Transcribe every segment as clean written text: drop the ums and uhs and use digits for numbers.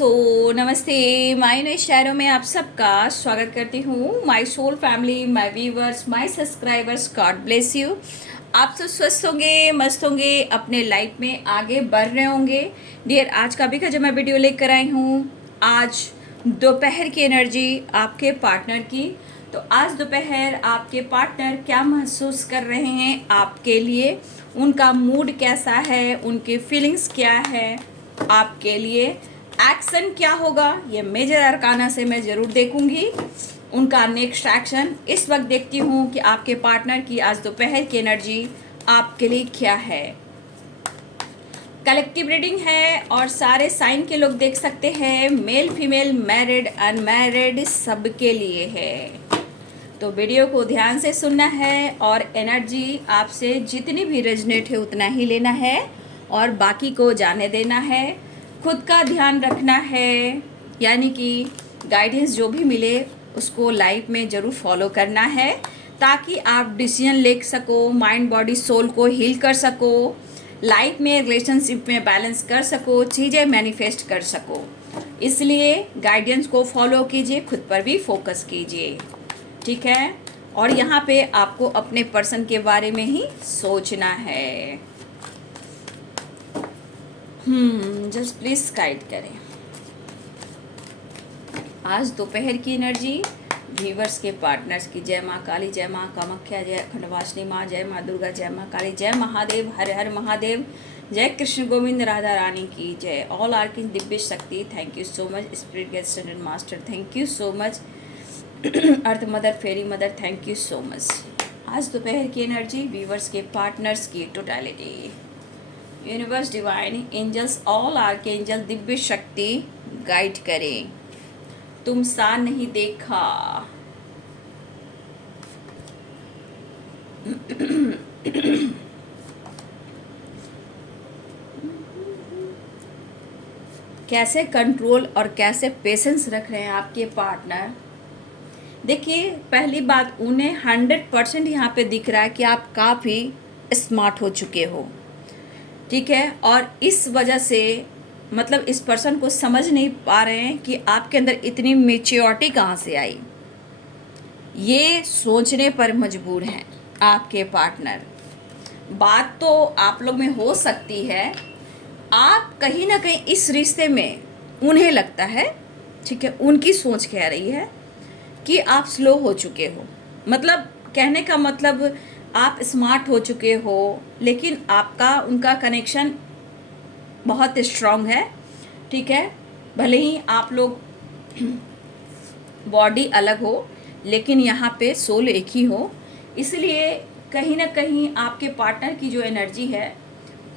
नमस्ते। माय नए शहरों में आप सबका स्वागत करती हूँ। My soul family, my viewers, my subscribers, God bless you. आप सब स्वस्थ होंगे, मस्त होंगे, अपने लाइफ में आगे बढ़ रहे होंगे। डियर, आज का भी का जो मैं वीडियो लेकर आई हूँ, आज दोपहर की एनर्जी आपके पार्टनर की। तो आज दोपहर आपके पार्टनर क्या महसूस कर रहे हैं आपके लिए, उनका मूड कैसा है, उनकी फीलिंग्स क्या है आपके लिए, एक्शन क्या होगा, ये मेजर अरकाना से मैं ज़रूर देखूंगी उनका नेक्स्ट एक्शन। इस वक्त देखती हूँ कि आपके पार्टनर की आज दोपहर की एनर्जी आपके लिए क्या है। कलेक्टिव रीडिंग है और सारे साइन के लोग देख सकते हैं, मेल फीमेल, मैरिड अनमैरिड, सबके लिए है। तो वीडियो को ध्यान से सुनना है और एनर्जी आपसे जितनी भी रेजनेट है उतना ही लेना है और बाकी को जाने देना है। खुद का ध्यान रखना है, यानी कि गाइडेंस जो भी मिले उसको लाइफ में ज़रूर फॉलो करना है ताकि आप डिसीजन ले सको, माइंड बॉडी सोल को हील कर सको, लाइफ में रिलेशनशिप में बैलेंस कर सको, चीज़ें मैनिफेस्ट कर सको। इसलिए गाइडेंस को फॉलो कीजिए, खुद पर भी फोकस कीजिए, ठीक है। और यहाँ पे आपको अपने पर्सन के बारे में ही सोचना है। जस्ट प्लीज गाइड करें आज दोपहर की एनर्जी व्यूवर्स के पार्टनर्स की। जय माँ काली, जय माँ कामाख्या, जय खंडवासिनी माँ, जय माँ दुर्गा, जय माँ काली, जय महादेव, हर हर महादेव, जय कृष्ण गोविंद राधा रानी की जय। ऑल आर की दिव्य शक्ति, thank you so much. Spirit guest and master, thank you so much. Earth mother, fairy mother, thank you so much. आज दोपहर की एनर्जी व्यूवर्स के पार्टनर्स की totality. Universe, divine angels, all archangel, दिव्य शक्ति गाइड करें। तुम सा नहीं देखा। कैसे कंट्रोल और कैसे पेशेंस रख रहे हैं आपके पार्टनर। देखिए, पहली बात, उन्हें 100% यहाँ पे दिख रहा है कि आप काफ़ी स्मार्ट हो चुके हो, ठीक है। और इस वजह से मतलब इस पर्सन को समझ नहीं पा रहे हैं कि आपके अंदर इतनी मेच्योरिटी कहाँ से आई। ये सोचने पर मजबूर हैं आपके पार्टनर। बात तो आप लोग में हो सकती है, आप कहीं ना कहीं इस रिश्ते में उन्हें लगता है, ठीक है, उनकी सोच कह रही है कि आप स्लो हो चुके हो। मतलब कहने का मतलब आप स्मार्ट हो चुके हो, लेकिन आपका उनका कनेक्शन बहुत स्ट्रांग है, ठीक है। भले ही आप लोग बॉडी अलग हो लेकिन यहाँ पे सोल एक ही हो। इसलिए कहीं ना कहीं आपके पार्टनर की जो एनर्जी है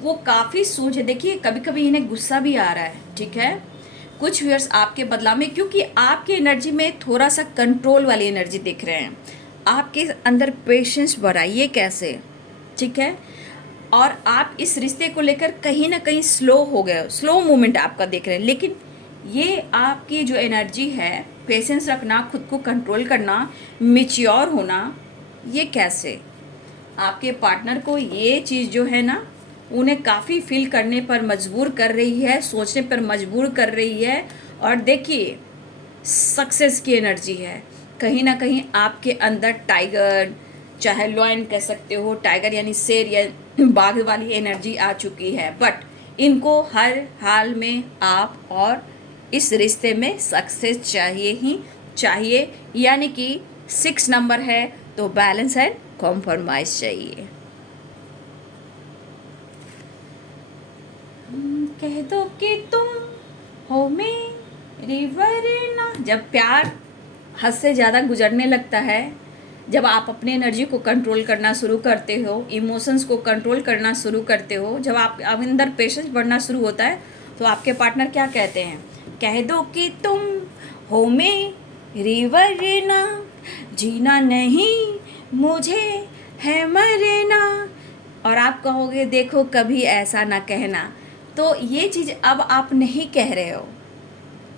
वो काफ़ी सूझ है। देखिए, कभी कभी इन्हें गुस्सा भी आ रहा है, ठीक है, कुछ व्यूअर्स आपके बदलाव में, क्योंकि आपकी एनर्जी में थोड़ा सा कंट्रोल वाली एनर्जी दिख रहे हैं। आपके अंदर पेशेंस बढ़ाइए कैसे, ठीक है। और आप इस रिश्ते को लेकर कहीं ना कहीं स्लो हो गए हो, स्लो मूवमेंट आपका देख रहे हैं। लेकिन ये आपकी जो एनर्जी है, पेशेंस रखना, खुद को कंट्रोल करना, मैच्योर होना, ये कैसे आपके पार्टनर को ये चीज़ जो है ना, उन्हें काफ़ी फील करने पर मजबूर कर रही है, सोचने पर मजबूर कर रही है। और देखिए, सक्सेस की एनर्जी है। कहीं ना कहीं आपके अंदर टाइगर, चाहे लॉयन कह सकते हो, टाइगर यानी शेर या बाघ वाली एनर्जी आ चुकी है। बट इनको हर हाल में आप और इस रिश्ते में सक्सेस चाहिए ही चाहिए, यानी कि 6 नंबर है तो बैलेंस एंड कॉम्प्रोमाइज चाहिए। कह दो कि तुम हो मेरी वरना। जब प्यार हद से ज़्यादा गुजरने लगता है, जब आप अपने एनर्जी को कंट्रोल करना शुरू करते हो, इमोशंस को कंट्रोल करना शुरू करते हो, जब आप अंदर पेशेंस बढ़ना शुरू होता है, तो आपके पार्टनर क्या कहते हैं, कह दो कि तुम हो मेरी वरना, जीना नहीं मुझे है मरना। और आप कहोगे देखो कभी ऐसा ना कहना। तो ये चीज़ अब आप नहीं कह रहे हो,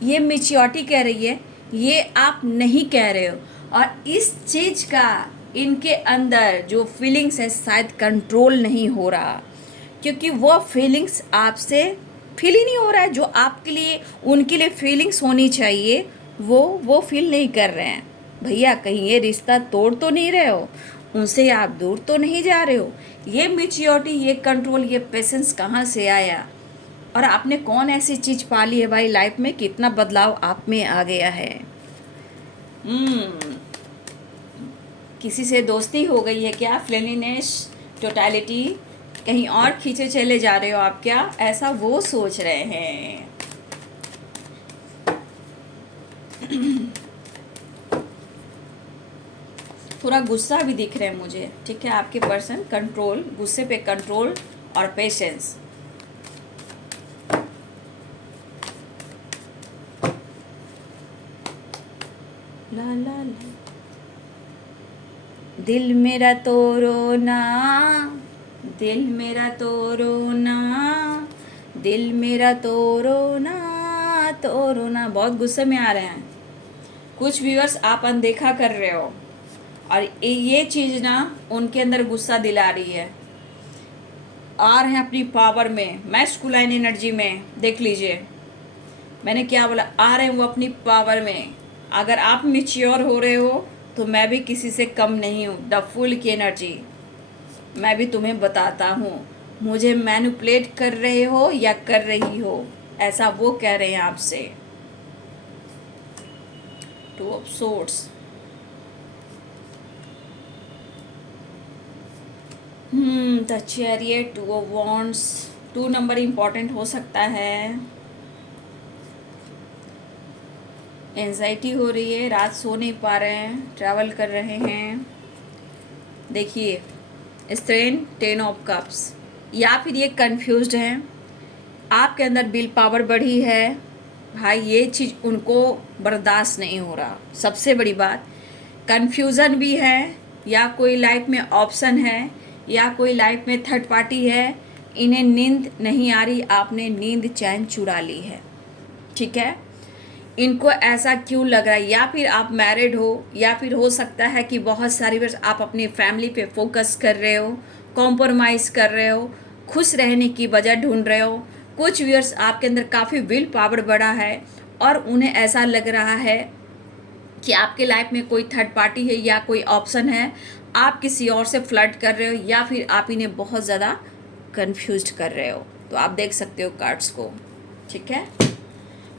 ये मैच्योरिटी कह रही है, ये आप नहीं कह रहे हो। और इस चीज़ का इनके अंदर जो फीलिंग्स है शायद कंट्रोल नहीं हो रहा, क्योंकि वो फीलिंग्स आपसे फील ही नहीं हो रहा है। जो आपके लिए, उनके लिए फीलिंग्स होनी चाहिए, वो फील नहीं कर रहे हैं। भैया कहीं ये रिश्ता तोड़ तो नहीं रहे हो, उनसे आप दूर तो नहीं जा रहे हो। ये मैच्योरिटी, ये कंट्रोल, ये पेशेंस कहाँ से आया? और आपने कौन ऐसी चीज़ पाली है भाई लाइफ में, कितना बदलाव आप में आ गया है। किसी से दोस्ती हो गई है क्या? फ्रेंडलीनेस, टोटलिटी, कहीं और खींचे चले जा रहे हो आप क्या? ऐसा वो सोच रहे हैं। थोड़ा गुस्सा भी दिख रहा है मुझे, ठीक है? आपके पर्सन कंट्रोल, गुस्से पे कंट्रोल और पेशेंस। ला ला ला, दिल मेरा तो रोना, दिल मेरा तो रोना, दिल मेरा तो रोना, तो रोना। बहुत गुस्से में आ रहे हैं कुछ व्यूअर्स, आप अनदेखा कर रहे हो, और ये चीज़ ना उनके अंदर गुस्सा दिला रही है। आ रहे हैं अपनी पावर में, मैस्कुलाइन एनर्जी में। देख लीजिए मैंने क्या बोला, आ रहे हैं वो अपनी पावर में। अगर आप मैच्योर हो रहे हो तो मैं भी किसी से कम नहीं हूँ। द फुल की एनर्जी, मैं भी तुम्हें बताता हूँ। मुझे मैनिपुलेट कर रहे हो या कर रही हो, ऐसा वो कह रहे हैं आपसे। Two of swords, the chariot, two of wands. 2 number important हो सकता है। एंजाइटी हो रही है, रात सो नहीं पा रहे हैं, ट्रैवल कर रहे हैं। देखिए स्ट्रेन, 10 ऑफ कप्स, या फिर ये कंफ्यूज्ड हैं। आपके अंदर विल पावर बढ़ी है भाई, ये चीज़ उनको बर्दाश्त नहीं हो रहा। सबसे बड़ी बात, कंफ्यूजन भी है, या कोई लाइफ में ऑप्शन है, या कोई लाइफ में थर्ड पार्टी है। इन्हें नींद नहीं आ रही, आपने नींद चैन चुरा ली है, ठीक है? इनको ऐसा क्यों लग रहा है? या फिर आप मैरिड हो, या फिर हो सकता है कि बहुत सारी बार आप अपनी फैमिली पे फोकस कर रहे हो, कॉम्प्रोमाइज़ कर रहे हो, खुश रहने की वजह ढूंढ रहे हो। कुछ व्यूअर्स आपके अंदर काफ़ी विल पावर बढ़ा है, और उन्हें ऐसा लग रहा है कि आपके लाइफ में कोई थर्ड पार्टी है या कोई ऑप्शन है। आप किसी और से फ्लर्ट कर रहे हो, या फिर आप इन्हें बहुत ज़्यादा कंफ्यूज कर रहे हो। तो आप देख सकते हो कार्ड्स को, ठीक है?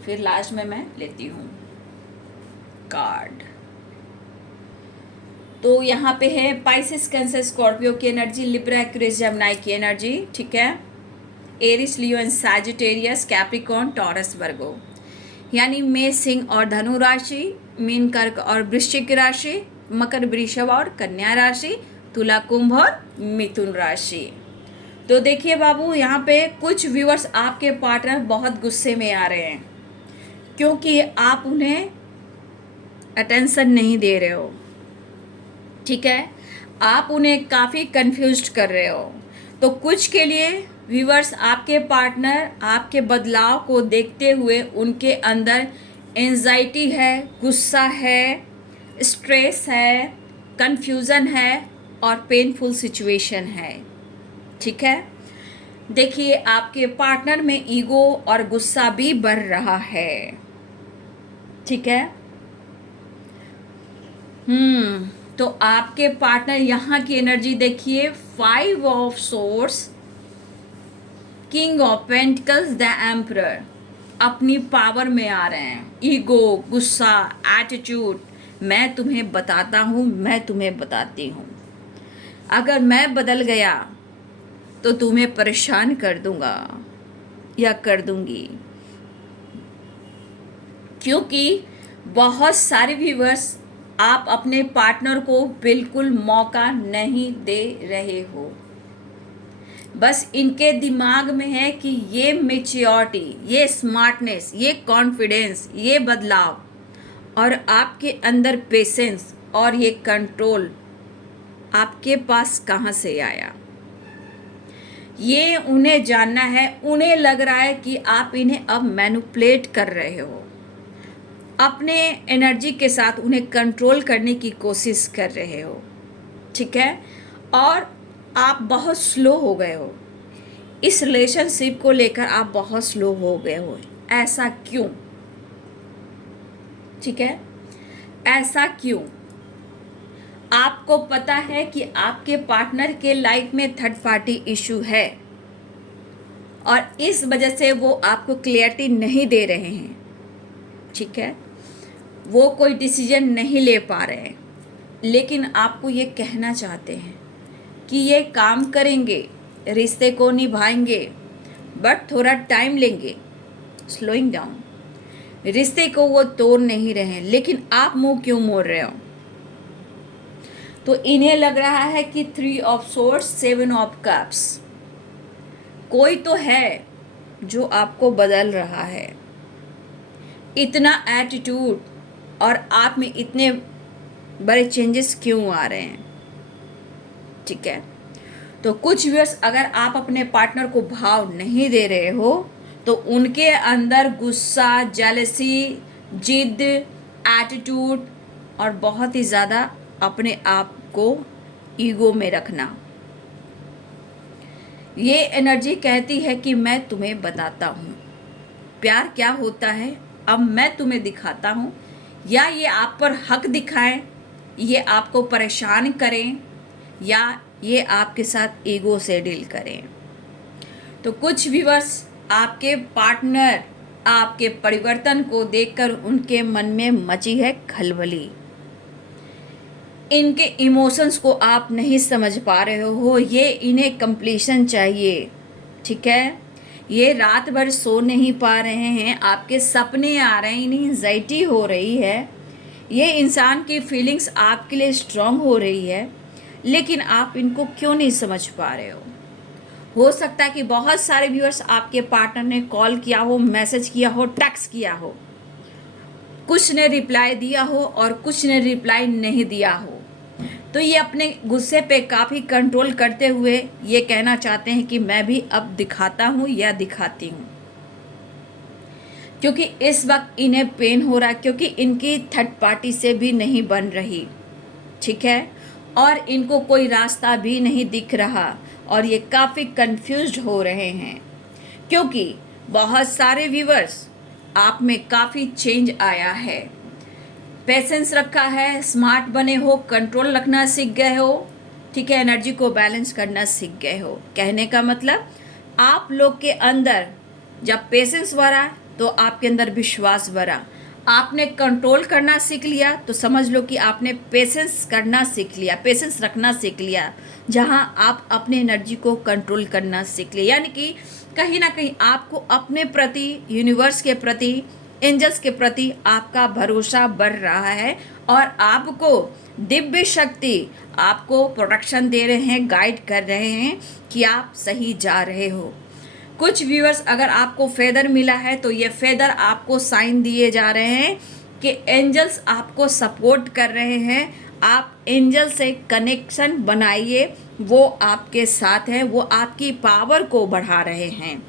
फिर लास्ट में मैं लेती हूँ कार्ड। तो यहाँ पे है पाइसेस, कैंसर, स्कॉर्पियो की एनर्जी, लिब्रा, एक्वेरियस, जेमिनी की एनर्जी, ठीक है? Aries, Leo and Sagittarius, Capricorn, Taurus, Virgo. यानी मेष, सिंह और धनु राशि, मीन, कर्क और वृश्चिक राशि, मकर, वृषभ और कन्या राशि, तुला, कुंभ और मिथुन राशि। तो देखिए बाबू, यहाँ पे कुछ व्यूअर्स आपके पार्टनर बहुत गुस्से में आ रहे हैं, क्योंकि आप उन्हें अटेंशन नहीं दे रहे हो, ठीक है? आप उन्हें काफ़ी कंफ्यूज्ड कर रहे हो। तो कुछ के लिए व्यूअर्स, आपके पार्टनर आपके बदलाव को देखते हुए उनके अंदर एंजाइटी है, गुस्सा है, स्ट्रेस है, कंफ्यूजन है और पेनफुल सिचुएशन है, ठीक है? देखिए आपके पार्टनर में ईगो और गुस्सा भी बढ़ रहा है, ठीक है? तो आपके पार्टनर, यहाँ की एनर्जी देखिए, 5 of swords, king of pentacles, the emperor, अपनी पावर में आ रहे हैं। ईगो, गुस्सा, एटीट्यूड, मैं तुम्हें बताता हूँ, मैं तुम्हें बताती हूँ, अगर मैं बदल गया तो तुम्हें परेशान कर दूंगा या कर दूंगी। क्योंकि बहुत सारे व्यूअर्स, आप अपने पार्टनर को बिल्कुल मौका नहीं दे रहे हो। बस इनके दिमाग में है कि ये मैच्योरिटी, ये स्मार्टनेस, ये कॉन्फिडेंस, ये बदलाव, और आपके अंदर पेशेंस और ये कंट्रोल आपके पास कहाँ से आया, ये उन्हें जानना है। उन्हें लग रहा है कि आप इन्हें अब मैनिपुलेट कर रहे हो, अपने एनर्जी के साथ उन्हें कंट्रोल करने की कोशिश कर रहे हो, ठीक है? और आप बहुत स्लो हो गए हो। इस रिलेशनशिप को लेकर आप बहुत स्लो हो गए हो। ऐसा क्यों? ठीक है, ऐसा क्यों? आपको पता है कि आपके पार्टनर के लाइफ में थर्ड पार्टी इशू है और इस वजह से वो आपको क्लियरिटी नहीं दे रहे हैं। ठीक है, वो कोई डिसीजन नहीं ले पा रहे हैं, लेकिन आपको ये कहना चाहते हैं कि ये काम करेंगे, रिश्ते को निभाएंगे, बट थोड़ा टाइम लेंगे, स्लोइंग डाउन। रिश्ते को वो तोड़ नहीं रहे हैं, लेकिन आप मुंह क्यों मोड़ रहे हो? तो इन्हें लग रहा है कि 3 ऑफ सोर्ड्स 7 ऑफ कप्स, कोई तो है जो आपको बदल रहा है। इतना एटीट्यूड और आप में इतने बड़े चेंजेस क्यों आ रहे हैं? ठीक है, तो कुछ व्यूअर्स, अगर आप अपने पार्टनर को भाव नहीं दे रहे हो तो उनके अंदर गुस्सा, जेलसी, जिद, एटीट्यूड और बहुत ही ज़्यादा अपने आप को ईगो में रखना, ये एनर्जी कहती है कि मैं तुम्हें बताता हूँ प्यार क्या होता है, अब मैं तुम्हें दिखाता हूँ। या ये आप पर हक दिखाएं, ये आपको परेशान करें, या ये आपके साथ ईगो से डील करें। तो कुछ व्यूअर्स, आपके पार्टनर आपके परिवर्तन को देखकर उनके मन में मची है खलबली। इनके इमोशंस को आप नहीं समझ पा रहे हो, ये इन्हें कंप्लीशन चाहिए। ठीक है, ये रात भर सो नहीं पा रहे हैं, आपके सपने आ रहे हैं, इन्हें एंजाइटी हो रही है, ये इंसान की फीलिंग्स आपके लिए स्ट्रांग हो रही है, लेकिन आप इनको क्यों नहीं समझ पा रहे हो सकता है कि बहुत सारे व्यूअर्स आपके पार्टनर ने कॉल किया हो, मैसेज किया हो, टेक्स्ट किया हो, कुछ ने रिप्लाई दिया हो और कुछ ने रिप्लाई नहीं दिया हो। तो ये अपने गुस्से पे काफ़ी कंट्रोल करते हुए ये कहना चाहते हैं कि मैं भी अब दिखाता हूँ या दिखाती हूँ, क्योंकि इस वक्त इन्हें पेन हो रहा है, क्योंकि इनकी थर्ड पार्टी से भी नहीं बन रही। ठीक है, और इनको कोई रास्ता भी नहीं दिख रहा और ये काफ़ी कंफ्यूज्ड हो रहे हैं, क्योंकि बहुत सारे व्यूअर्स आप में काफ़ी चेंज आया है। पेशेंस रखा है, स्मार्ट बने हो, कंट्रोल रखना सीख गए हो। ठीक है, एनर्जी को बैलेंस करना सीख गए हो। कहने का मतलब, आप लोग के अंदर जब पेशेंस बढ़ा तो आपके अंदर विश्वास बढ़ा। आपने कंट्रोल करना सीख लिया तो समझ लो कि आपने पेशेंस करना सीख लिया, पेशेंस रखना सीख लिया, जहां आप अपने एनर्जी को कंट्रोल करना सीख लिया। यानी कि कहीं ना कहीं आपको अपने प्रति, यूनिवर्स के प्रति, एंजल्स के प्रति आपका भरोसा बढ़ रहा है और आपको दिव्य शक्ति आपको प्रोटेक्शन दे रहे हैं, गाइड कर रहे हैं कि आप सही जा रहे हो। कुछ व्यूअर्स, अगर आपको फेदर मिला है तो ये फेदर आपको साइन दिए जा रहे हैं कि एंजल्स आपको सपोर्ट कर रहे हैं। आप एंजल से कनेक्शन बनाइए, वो आपके साथ हैं, वो आपकी पावर को बढ़ा रहे हैं।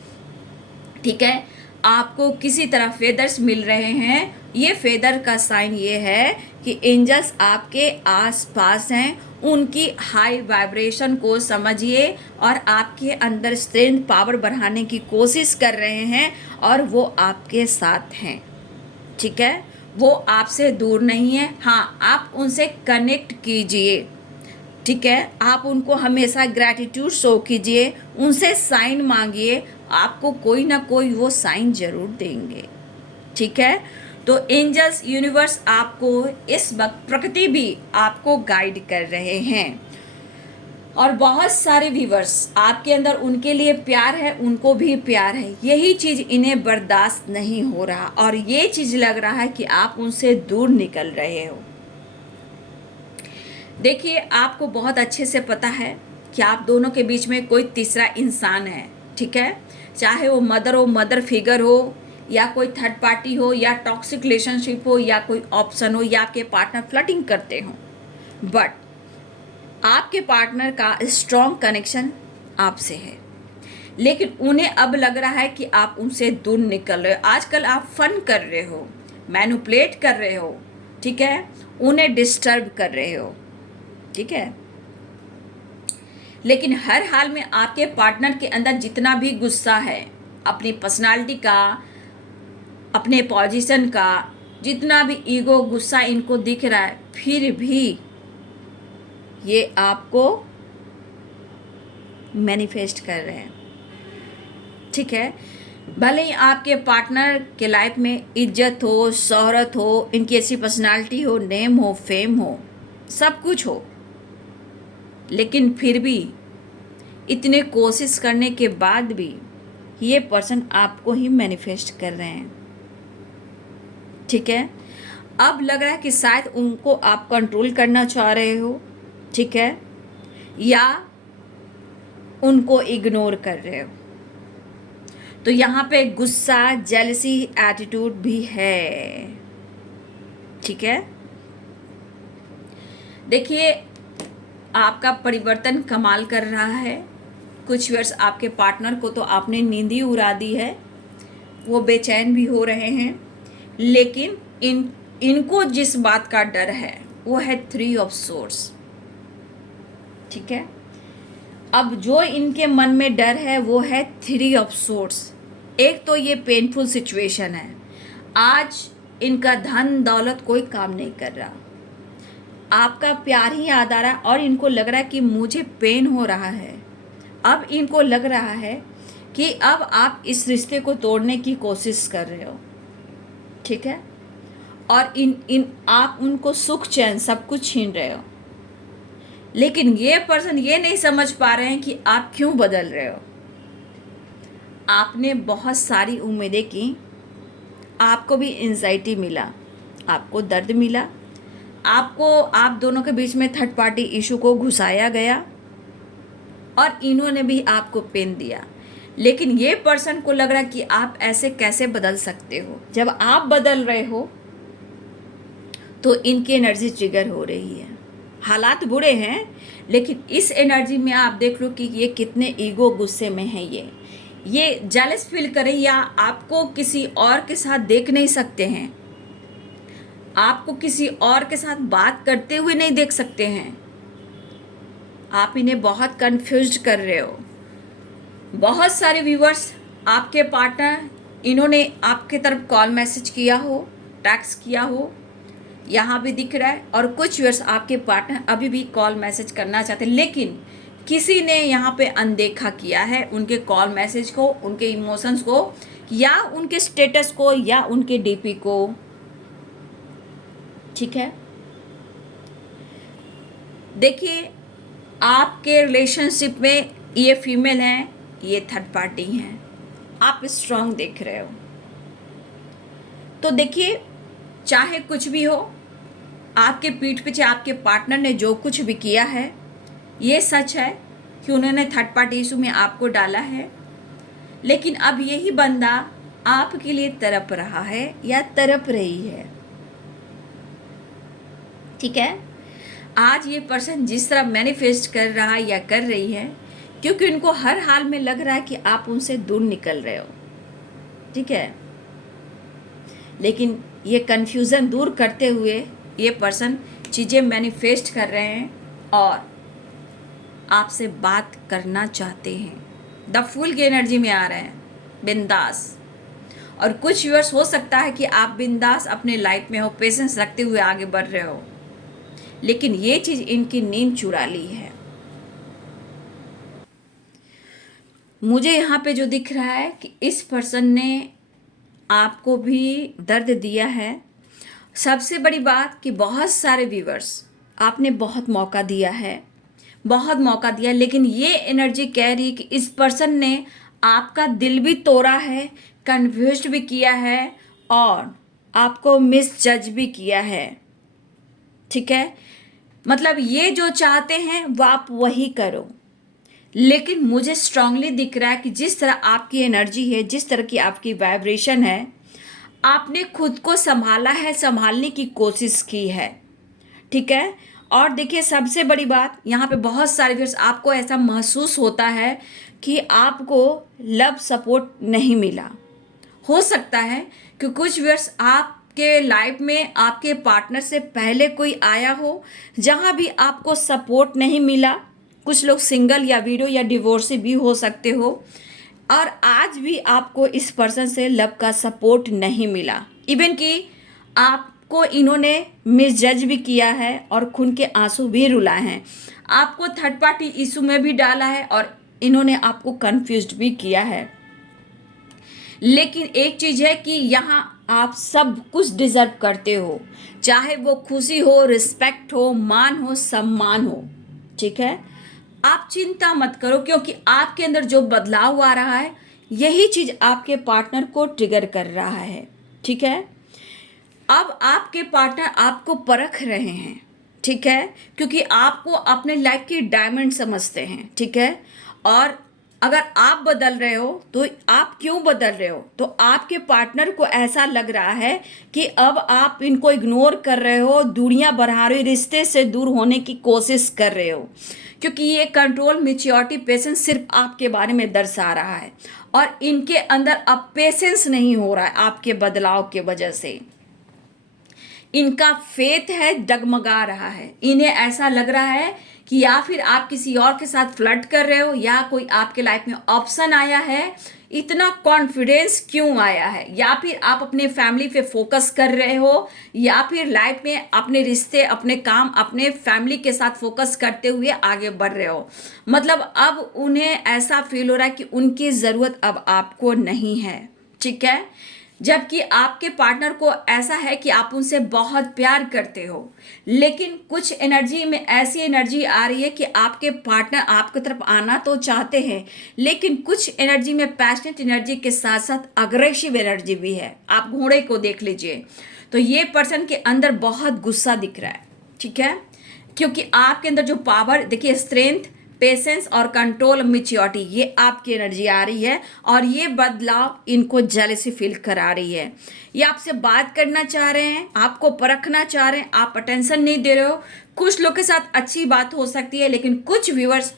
ठीक है, आपको किसी तरह फेदर्स मिल रहे हैं। ये फेदर का साइन ये है कि एंजल्स आपके आसपास हैं, उनकी हाई वाइब्रेशन को समझिए और आपके अंदर स्ट्रेंथ, पावर बढ़ाने की कोशिश कर रहे हैं और वो आपके साथ हैं। ठीक है, वो आपसे दूर नहीं है। हाँ, आप उनसे कनेक्ट कीजिए। ठीक है, आप उनको हमेशा ग्रैटिट्यूड शो कीजिए, उनसे साइन मांगिए, आपको कोई ना कोई वो साइन जरूर देंगे। ठीक है, तो एंजल्स, यूनिवर्स आपको इस वक्त, प्रकृति भी आपको गाइड कर रहे हैं। और बहुत सारे व्यूवर्स आपके अंदर, उनके लिए प्यार है, उनको भी प्यार है, यही चीज़ इन्हें बर्दाश्त नहीं हो रहा और ये चीज़ लग रहा है कि आप उनसे दूर निकल रहे हो। देखिए, आपको बहुत अच्छे से पता है कि आप दोनों के बीच में कोई तीसरा इंसान है। ठीक है, चाहे वो मदर हो, मदर फिगर हो, या कोई थर्ड पार्टी हो, या टॉक्सिक रिलेशनशिप हो, या कोई ऑप्शन हो, या आपके पार्टनर फ्लर्टिंग करते हो, बट आपके पार्टनर का स्ट्रॉन्ग कनेक्शन आपसे है। लेकिन उन्हें अब लग रहा है कि आप उनसे दूर निकल रहे हो। आजकल आप फन कर रहे हो, मैनिपुलेट कर रहे हो। ठीक है, उन्हें डिस्टर्ब कर रहे हो। ठीक है, लेकिन हर हाल में आपके पार्टनर के अंदर जितना भी गुस्सा है, अपनी पर्सनालिटी का, अपने पोजीशन का, जितना भी ईगो गुस्सा इनको दिख रहा है, फिर भी ये आपको मैनिफेस्ट कर रहे हैं। ठीक है, भले ही आपके पार्टनर के लाइफ में इज्जत हो, शोहरत हो, इनकी ऐसी पर्सनालिटी हो, नेम हो, फेम हो, सब कुछ हो, लेकिन फिर भी इतने कोशिश करने के बाद भी ये पर्सन आपको ही मैनिफेस्ट कर रहे हैं। ठीक है, अब लग रहा है कि शायद उनको आप कंट्रोल करना चाह रहे हो, ठीक है, या उनको इग्नोर कर रहे हो। तो यहाँ पे गुस्सा, जेलसी एटीट्यूड भी है। ठीक है, देखिए आपका परिवर्तन कमाल कर रहा है। कुछ वर्ष आपके पार्टनर को तो आपने नींद ही उड़ा दी है, वो बेचैन भी हो रहे हैं, लेकिन इनको जिस बात का डर है वो है 3 ऑफ सोर्स। ठीक है, अब जो इनके मन में डर है वो है 3 ऑफ सोर्स। एक तो ये पेनफुल सिचुएशन है, आज इनका धन दौलत कोई काम नहीं कर रहा, आपका प्यार ही याद आ रहा है और इनको लग रहा है कि मुझे पेन हो रहा है। अब इनको लग रहा है कि अब आप इस रिश्ते को तोड़ने की कोशिश कर रहे हो। ठीक है, और आप उनको सुख चैन सब कुछ छीन रहे हो, लेकिन ये पर्सन ये नहीं समझ पा रहे हैं कि आप क्यों बदल रहे हो। आपने बहुत सारी उम्मीदें की, आपको भी एंजाइटी मिला, आपको दर्द मिला, आपको आप दोनों के बीच में थर्ड पार्टी इशू को घुसाया गया और इन्होंने भी आपको पेन दिया। लेकिन ये पर्सन को लग रहा है कि आप ऐसे कैसे बदल सकते हो। जब आप बदल रहे हो तो इनकी एनर्जी ट्रिगर हो रही है। हालात बुरे हैं, लेकिन इस एनर्जी में आप देख लो कि ये कितने ईगो गुस्से में है। ये जेलस फील करें या आपको किसी और के साथ देख नहीं सकते हैं, आपको किसी और के साथ बात करते हुए नहीं देख सकते हैं। आप इन्हें बहुत कंफ्यूज्ड कर रहे हो। बहुत सारे व्यूअर्स, आपके पार्टनर, इन्होंने आपके तरफ कॉल मैसेज किया हो, टेक्स्ट किया हो, यहाँ भी दिख रहा है। और कुछ व्यूअर्स आपके पार्टनर अभी भी कॉल मैसेज करना चाहते हैं, लेकिन किसी ने यहाँ पे अनदेखा किया है उनके कॉल मैसेज को, उनके इमोशंस को, या उनके स्टेटस को, या उनके डीपी को। ठीक है, देखिए आपके रिलेशनशिप में ये फीमेल हैं, ये थर्ड पार्टी हैं, आप स्ट्रांग देख रहे हो। तो देखिए चाहे कुछ भी हो, आपके पीठ पीछे आपके पार्टनर ने जो कुछ भी किया है, ये सच है कि उन्होंने थर्ड पार्टी इशू में आपको डाला है, लेकिन अब यही बंदा आपके लिए तड़प रहा है या तड़प रही है। ठीक है, आज ये पर्सन जिस तरह मैनिफेस्ट कर रहा है या कर रही है, क्योंकि उनको हर हाल में लग रहा है कि आप उनसे दूर निकल रहे हो। ठीक है, लेकिन ये कन्फ्यूज़न दूर करते हुए ये पर्सन चीज़ें मैनिफेस्ट कर रहे हैं और आपसे बात करना चाहते हैं। द फूल की एनर्जी में आ रहे हैं, बिंदास। और कुछ व्यूअर्स हो सकता है कि आप बिंदास अपने लाइफ में हो, पेशेंस रखते हुए आगे बढ़ रहे हो, लेकिन ये चीज़ इनकी नींद चुरा ली है। मुझे यहाँ पे जो दिख रहा है कि इस पर्सन ने आपको भी दर्द दिया है। सबसे बड़ी बात कि बहुत सारे व्यूअर्स, आपने बहुत मौका दिया है, बहुत मौका दिया, लेकिन ये एनर्जी कह रही कि इस पर्सन ने आपका दिल भी तोड़ा है, कन्फ्यूज्ड भी किया है और आपको मिसजज भी किया है। ठीक है, मतलब ये जो चाहते हैं वो आप वही करो, लेकिन मुझे स्ट्रांगली दिख रहा है कि जिस तरह आपकी एनर्जी है, जिस तरह की आपकी वाइब्रेशन है, आपने खुद को संभाला है, संभालने की कोशिश की है। ठीक है, और देखिए सबसे बड़ी बात यहाँ पे बहुत सारे व्यूअर्स, आपको ऐसा महसूस होता है कि आपको लव सपोर्ट नहीं मिला। हो सकता है कि कुछ व्यूअर्स आपके लाइफ में आपके पार्टनर से पहले कोई आया हो, जहाँ भी आपको सपोर्ट नहीं मिला, कुछ लोग सिंगल या विडो या डिवोर्सी भी हो सकते हो, और आज भी आपको इस पर्सन से लव का सपोर्ट नहीं मिला। इवन कि आपको इन्होंने मिसजज भी किया है और खून के आंसू भी रुलाए हैं, आपको थर्ड पार्टी इशू में भी डाला है और इन्होंने आपको कंफ्यूज्ड भी किया है। लेकिन एक चीज़ है कि यहाँ आप सब कुछ डिजर्व करते हो, चाहे वो खुशी हो, रिस्पेक्ट हो, मान हो, सम्मान हो, ठीक है। आप चिंता मत करो, क्योंकि आपके अंदर जो बदलाव आ रहा है यही चीज़ आपके पार्टनर को ट्रिगर कर रहा है, ठीक है। अब आपके पार्टनर आपको परख रहे हैं, ठीक है, क्योंकि आपको अपने लाइफ की डायमंड समझते हैं, ठीक है। और अगर आप बदल रहे हो तो आप क्यों बदल रहे हो, तो आपके पार्टनर को ऐसा लग रहा है कि अब आप इनको इग्नोर कर रहे हो, दूरियां बढ़ा रहे हो, रिश्ते से दूर होने की कोशिश कर रहे हो, क्योंकि ये कंट्रोल, मैच्योरिटी, पेशेंस सिर्फ आपके बारे में दर्शा रहा है और इनके अंदर अब पेशेंस नहीं हो रहा है आपके बदलाव के वजह से। इनका फेथ है डगमगा रहा है, इन्हें ऐसा लग रहा है कि या फिर आप किसी और के साथ फ्लर्ट कर रहे हो या कोई आपके लाइफ में ऑप्शन आया है। इतना कॉन्फिडेंस क्यों आया है, या फिर आप अपने फैमिली पे फोकस कर रहे हो, या फिर लाइफ में अपने रिश्ते, अपने काम, अपने फैमिली के साथ फोकस करते हुए आगे बढ़ रहे हो। मतलब अब उन्हें ऐसा फील हो रहा है कि उनकी ज़रूरत अब आपको नहीं है, ठीक है। जबकि आपके पार्टनर को ऐसा है कि आप उनसे बहुत प्यार करते हो, लेकिन कुछ एनर्जी में ऐसी एनर्जी आ रही है कि आपके पार्टनर आपकी तरफ आना तो चाहते हैं, लेकिन कुछ एनर्जी में पैशनेट एनर्जी के साथ साथ अग्रेसिव एनर्जी भी है। आप घोड़े को देख लीजिए, तो ये पर्सन के अंदर बहुत गुस्सा दिख रहा है, ठीक है, क्योंकि आपके अंदर जो पावर देखिए, स्ट्रेंथ, पेशेंस और कंट्रोल, मैच्योरिटी, ये आपकी एनर्जी आ रही है और ये बदलाव इनको जेलसी फील करा रही है। ये आपसे बात करना चाह रहे हैं, आपको परखना चाह रहे हैं, आप अटेंशन नहीं दे रहे हो। कुछ लोग के साथ अच्छी बात हो सकती है, लेकिन कुछ व्यूअर्स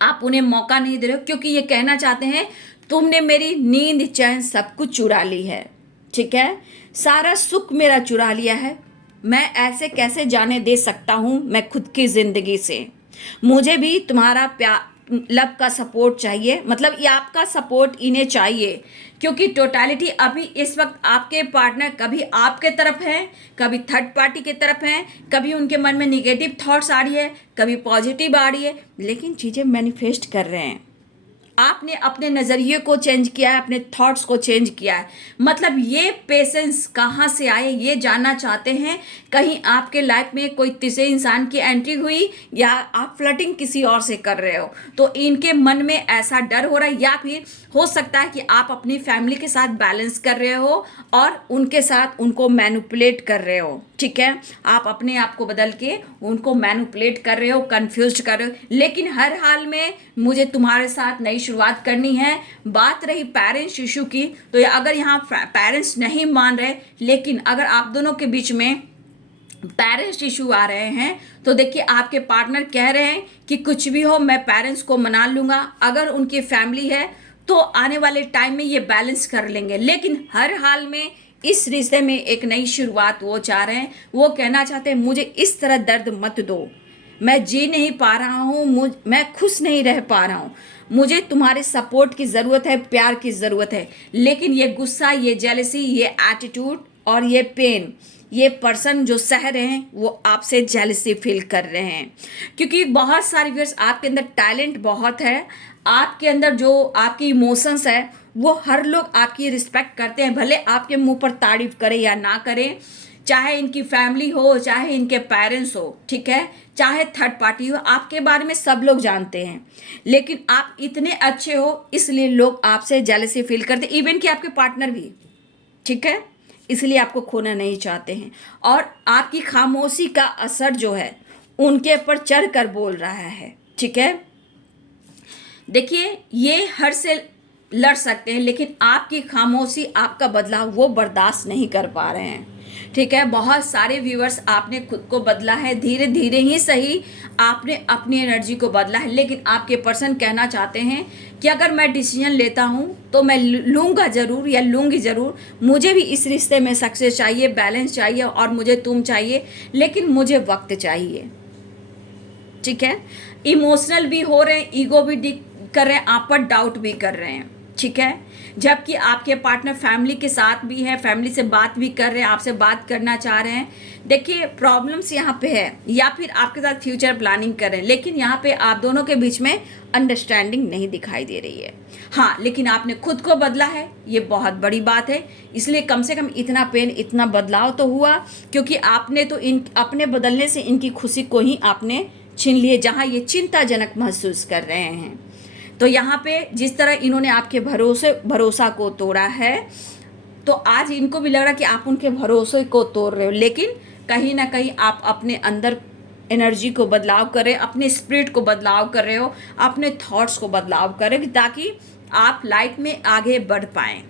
आप उन्हें मौका नहीं दे रहे हो, क्योंकि ये कहना चाहते हैं तुमने मेरी नींद, चैन सब कुछ चुरा ली है, ठीक है, सारा सुख मेरा चुरा लिया है। मैं ऐसे कैसे जाने दे सकता हूँ मैं खुद की ज़िंदगी से। मुझे भी तुम्हारा प्यार, लव का सपोर्ट चाहिए, मतलब ये आपका सपोर्ट इन्हें चाहिए, क्योंकि टोटलिटी अभी इस वक्त आपके पार्टनर कभी आपके तरफ है, कभी थर्ड पार्टी की तरफ है, कभी उनके मन में निगेटिव थॉट्स आ रही है, कभी पॉजिटिव आ रही है, लेकिन चीज़ें मैनिफेस्ट कर रहे हैं। आपने अपने नज़रिए को चेंज किया है, अपने थॉट्स को चेंज किया है। मतलब ये पेशेंस कहाँ से आए, ये जानना चाहते हैं। कहीं आपके लाइफ में कोई तीसरे इंसान की एंट्री हुई, या आप फ्लर्टिंग किसी और से कर रहे हो, तो इनके मन में ऐसा डर हो रहा है, या फिर हो सकता है कि आप अपनी फैमिली के साथ बैलेंस कर रहे हो और उनके साथ उनको मैनिपुलेट कर रहे हो, ठीक है। आप अपने आप को बदल के उनको मैनिपुलेट कर रहे हो, कंफ्यूज कर रहे हो, लेकिन हर हाल में मुझे तुम्हारे साथ नई शुरुआत करनी है। बात रही पेरेंट्स इशू की, तो अगर यहाँ पेरेंट्स नहीं मान रहे, लेकिन अगर आप दोनों के बीच में पेरेंट्स इशू आ रहे हैं, तो देखिए आपके पार्टनर कह रहे हैं कि कुछ भी हो मैं पेरेंट्स को मना लूँगा। अगर उनकी फैमिली है तो आने वाले टाइम में ये बैलेंस कर लेंगे, लेकिन हर हाल में इस रिश्ते में एक नई शुरुआत वो चाह रहे हैं। वो कहना चाहते हैं मुझे इस तरह दर्द मत दो, मैं जी नहीं पा रहा हूँ, मैं खुश नहीं रह पा रहा हूँ, मुझे तुम्हारे सपोर्ट की ज़रूरत है, प्यार की ज़रूरत है। लेकिन ये गुस्सा, ये जेलसी, ये एटीट्यूड और ये पेन, ये पर्सन जो सह रहे हैं वो आपसे जेलसी फील कर रहे हैं, क्योंकि बहुत सारे व्यूअर्स आपके अंदर टैलेंट बहुत है, आपके अंदर जो आपकी इमोशंस है वो हर लोग आपकी रिस्पेक्ट करते हैं, भले आपके मुंह पर तारीफ करें या ना करें, चाहे इनकी फैमिली हो, चाहे इनके पेरेंट्स हो, ठीक है, चाहे थर्ड पार्टी हो, आपके बारे में सब लोग जानते हैं। लेकिन आप इतने अच्छे हो इसलिए लोग आपसे जेलसी फील करते, इवन कि आपके पार्टनर भी, ठीक है, इसलिए आपको खोना नहीं चाहते हैं। और आपकी खामोशी का असर जो है उनके ऊपर चढ़ कर बोल रहा है, ठीक है। देखिए ये हर से लड़ सकते हैं, लेकिन आपकी खामोशी, आपका बदलाव वो बर्दाश्त नहीं कर पा रहे हैं, ठीक है। बहुत सारे व्यूअर्स आपने खुद को बदला है, धीरे धीरे ही सही आपने अपनी एनर्जी को बदला है, लेकिन आपके पर्सन कहना चाहते हैं कि अगर मैं डिसीजन लेता हूं तो मैं लूँगा ज़रूर या लूँगी ज़रूर, मुझे भी इस रिश्ते में सक्सेस चाहिए, बैलेंस चाहिए और मुझे तुम चाहिए, लेकिन मुझे वक्त चाहिए, ठीक है। इमोशनल भी हो रहे हैं, ईगो भी कर रहे हैं, आप पर डाउट भी कर रहे हैं, ठीक है। जबकि आपके पार्टनर फैमिली के साथ भी है, फैमिली से बात भी कर रहे हैं, आपसे बात करना चाह रहे हैं। देखिए प्रॉब्लम्स यहाँ पे है, या फिर आपके साथ फ्यूचर प्लानिंग कर रहे हैं, लेकिन यहाँ पे आप दोनों के बीच में अंडरस्टैंडिंग नहीं दिखाई दे रही है। हाँ, लेकिन आपने खुद को बदला है, ये बहुत बड़ी बात है। इसलिए कम से कम इतना पेन, इतना बदलाव तो हुआ, क्योंकि आपने तो अपने बदलने से इनकी खुशी को ही आपने छीन लिए, जहाँ ये चिंताजनक महसूस कर रहे हैं। तो यहाँ पे जिस तरह इन्होंने आपके भरोसा को तोड़ा है, तो आज इनको भी लग रहा है कि आप उनके भरोसे को तोड़ रहे हो, लेकिन कहीं ना कहीं आप अपने अंदर एनर्जी को बदलाव कर रहे हो, अपने स्पिरिट को बदलाव कर रहे हो, अपने थॉट्स को बदलाव कर रहे हो, ताकि आप लाइफ में आगे बढ़ पाएं,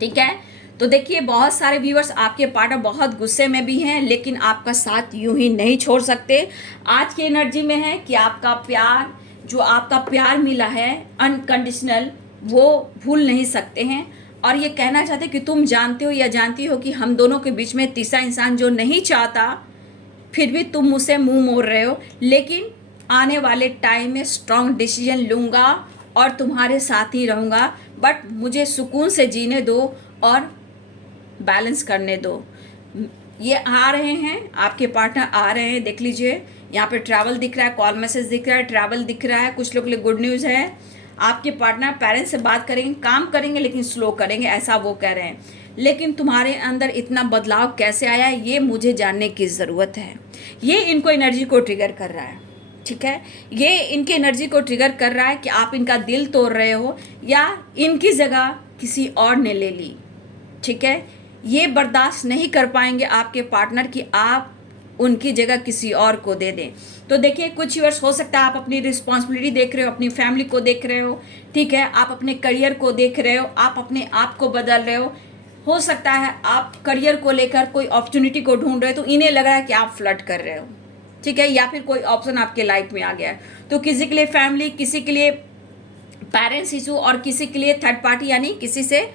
ठीक है। तो देखिए बहुत सारे व्यूअर्स, आपके पार्टनर बहुत गुस्से में भी हैं, लेकिन आपका साथ यूं ही नहीं छोड़ सकते। आज की एनर्जी में है कि आपका प्यार, जो आपका प्यार मिला है अनकंडीशनल, वो भूल नहीं सकते हैं। और ये कहना चाहते कि तुम जानते हो या जानती हो कि हम दोनों के बीच में तीसरा इंसान जो नहीं चाहता, फिर भी तुम मुझसे मुंह मोड़ रहे हो। लेकिन आने वाले टाइम में स्ट्रांग डिसीजन लूँगा और तुम्हारे साथ ही रहूँगा, बट मुझे सुकून से जीने दो और बैलेंस करने दो। ये आ रहे हैं, आपके पार्टनर आ रहे हैं, देख लीजिए यहाँ पे ट्रैवल दिख रहा है, कॉल मैसेज दिख रहा है, ट्रैवल दिख रहा है। कुछ लोग के लिए गुड न्यूज़ है, आपके पार्टनर पेरेंट्स से बात करेंगे, काम करेंगे लेकिन स्लो करेंगे, ऐसा वो कह रहे हैं। लेकिन तुम्हारे अंदर इतना बदलाव कैसे आया, ये मुझे जानने की ज़रूरत है। ये इनको एनर्जी को ट्रिगर कर रहा है, ठीक है। ये इनकी एनर्जी को ट्रिगर कर रहा है कि आप इनका दिल तोड़ रहे हो या इनकी जगह किसी और ने ले ली, ठीक है। ये बर्दाश्त नहीं कर पाएंगे आपके पार्टनर कि आप उनकी जगह किसी और को दे दें। तो देखिए कुछ व्यूअर्स, हो सकता है आप अपनी रिस्पॉन्सिबिलिटी देख रहे हो, अपनी फैमिली को देख रहे हो, ठीक है, आप अपने करियर को देख रहे हो, आप अपने आप को बदल रहे हो सकता है आप करियर को लेकर कोई अपॉर्चुनिटी को ढूंढ रहे हो, तो इन्हें लग रहा है कि आप फ्लर्ट कर रहे हो, ठीक है, या फिर कोई ऑप्शन आपके लाइफ में आ गया है। तो किसी के लिए फैमिली, किसी के लिए पेरेंट्स इशू और किसी के लिए थर्ड पार्टी, यानी किसी से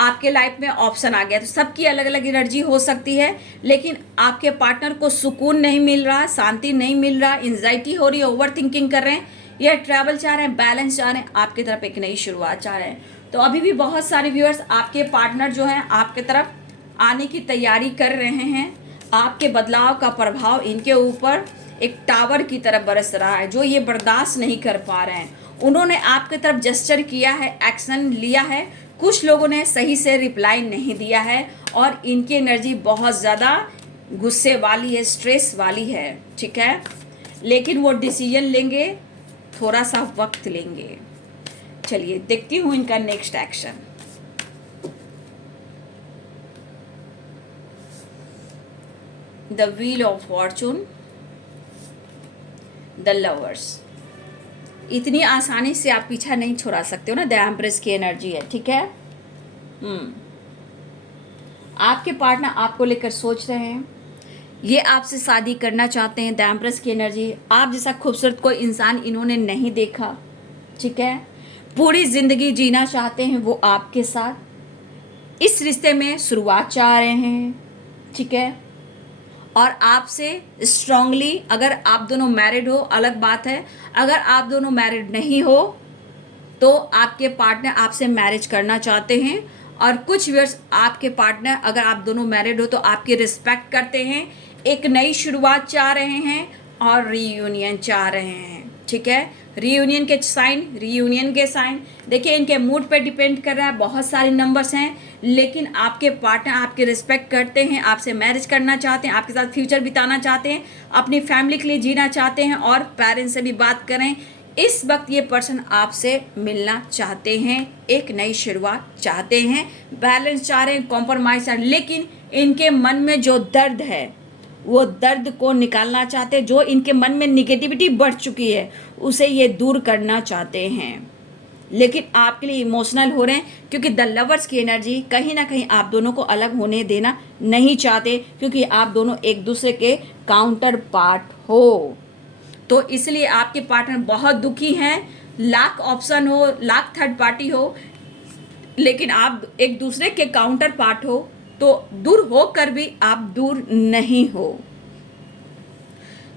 आपके लाइफ में ऑप्शन आ गया। तो सबकी अलग अलग एनर्जी हो सकती है, लेकिन आपके पार्टनर को सुकून नहीं मिल रहा, शांति नहीं मिल रहा, एंजाइटी हो रही है, ओवर थिंकिंग कर रहे हैं, या ट्रैवल चाह रहे हैं, बैलेंस चाह रहे हैं, आपकी तरफ एक नई शुरुआत चाह रहे हैं। तो अभी भी बहुत सारे व्यूअर्स, आपके पार्टनर जो हैं आपके तरफ आने की तैयारी कर रहे हैं। आपके बदलाव का प्रभाव इनके ऊपर एक टावर की तरह बरस रहा है, जो ये बर्दाश्त नहीं कर पा रहे हैं। उन्होंने आपके तरफ जेस्चर किया है, एक्शन लिया है, कुछ लोगों ने सही से रिप्लाई नहीं दिया है, और इनकी एनर्जी बहुत ज़्यादा गुस्से वाली है, स्ट्रेस वाली है, ठीक है। लेकिन वो डिसीजन लेंगे, थोड़ा सा वक्त लेंगे। चलिए देखती हूँ इनका next action. The wheel of Fortune, the lovers. इतनी आसानी से आप पीछा नहीं छुड़ा सकते हो ना, द एम्प्रेस की एनर्जी है, ठीक है। आपके पार्टनर आपको लेकर सोच रहे हैं, ये आपसे शादी करना चाहते हैं, द एम्प्रेस की एनर्जी। आप जैसा खूबसूरत कोई इंसान इन्होंने नहीं देखा, ठीक है। पूरी जिंदगी जीना चाहते हैं वो आपके साथ, इस रिश्ते में शुरुआत चाह रहे हैं, ठीक है। और आपसे स्ट्रांगली, अगर आप दोनों मैरिड हो अलग बात है, अगर आप दोनों मैरिड नहीं हो तो आपके पार्टनर आपसे मैरिज करना चाहते हैं। और कुछ व्यूअर्स, आपके पार्टनर अगर आप दोनों मैरिड हो तो आपकी रिस्पेक्ट करते हैं, एक नई शुरुआत चाह रहे हैं और रीयूनियन चाह रहे हैं, ठीक है। रीयूनियन के साइन देखिए इनके मूड पे डिपेंड कर रहा है। बहुत सारे नंबर्स हैं, लेकिन आपके पार्टनर आपकी रिस्पेक्ट करते हैं, आपसे मैरिज करना चाहते हैं, आपके साथ फ्यूचर बिताना चाहते हैं, अपनी फैमिली के लिए जीना चाहते हैं, और पेरेंट्स से भी बात करें। इस वक्त ये पर्सन आपसे मिलना चाहते हैं, एक नई शुरुआत चाहते हैं, बैलेंस चाह रहे हैं, कॉम्प्रोमाइज चाह रहे हैं, लेकिन इनके मन में जो दर्द है वो दर्द को निकालना चाहते हैं। जो इनके मन में निगेटिविटी बढ़ चुकी है उसे ये दूर करना चाहते हैं, लेकिन आपके लिए इमोशनल हो रहे हैं, क्योंकि द लवर्स की एनर्जी कहीं ना कहीं आप दोनों को अलग होने देना नहीं चाहते, क्योंकि आप दोनों एक दूसरे के काउंटर पार्ट हो। तो इसलिए आपके पार्टनर बहुत दुखी हैं। लाख ऑप्शन हो, लाख थर्ड पार्टी हो, लेकिन आप एक दूसरे के काउंटर पार्ट हो, तो दूर होकर भी आप दूर नहीं हो।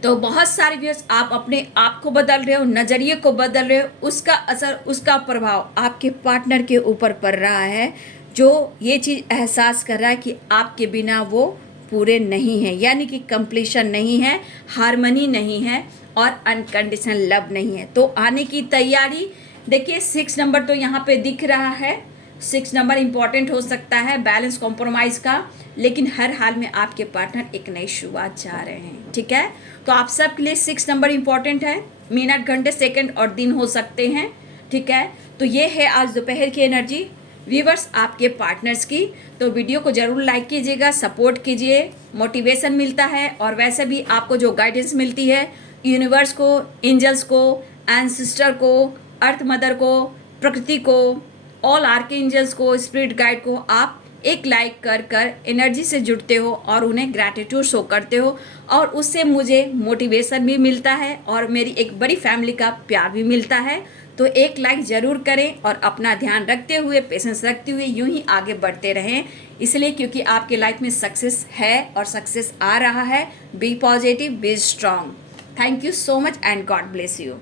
तो बहुत सारे व्यूअर्स, आप अपने आप को बदल रहे हो, नज़रिए को बदल रहे हो, उसका असर, उसका प्रभाव आपके पार्टनर के ऊपर पड़ रहा है, जो ये चीज़ एहसास कर रहा है कि आपके बिना वो पूरे नहीं हैं, यानी कि कंप्लीशन नहीं है, हार्मनी नहीं है और अनकंडीशनल लव नहीं है। तो आने की तैयारी, देखिए 6 नंबर तो यहाँ पे दिख रहा है। 6 नंबर इम्पॉर्टेंट हो सकता है बैलेंस कॉम्प्रोमाइज़ का, लेकिन हर हाल में आपके पार्टनर एक नई शुरुआत चाह रहे हैं, ठीक है। तो आप सब के लिए 6 नंबर इम्पॉर्टेंट है, मिनट, घंटे, सेकंड और दिन हो सकते हैं, ठीक है। तो ये है आज दोपहर की एनर्जी व्यूवर्स आपके पार्टनर्स की। तो वीडियो को ज़रूर लाइक कीजिएगा, सपोर्ट कीजिए, मोटिवेशन मिलता है। और वैसे भी आपको जो गाइडेंस मिलती है यूनिवर्स को, एंजल्स को, एंसेस्टर को, अर्थ मदर को, प्रकृति को, ऑल आर्कएंजल्स को, स्पिरिट गाइड को, आप एक लाइक कर कर एनर्जी से जुड़ते हो और उन्हें ग्रैटिट्यूड शो करते हो, और उससे मुझे मोटिवेशन भी मिलता है और मेरी एक बड़ी फैमिली का प्यार भी मिलता है। तो एक लाइक ज़रूर करें और अपना ध्यान रखते हुए, पेशेंस रखते हुए यूं ही आगे बढ़ते रहें, इसलिए क्योंकि आपके लाइफ में सक्सेस है और सक्सेस आ रहा है। Be positive, be strong. Thank you so much and God bless you.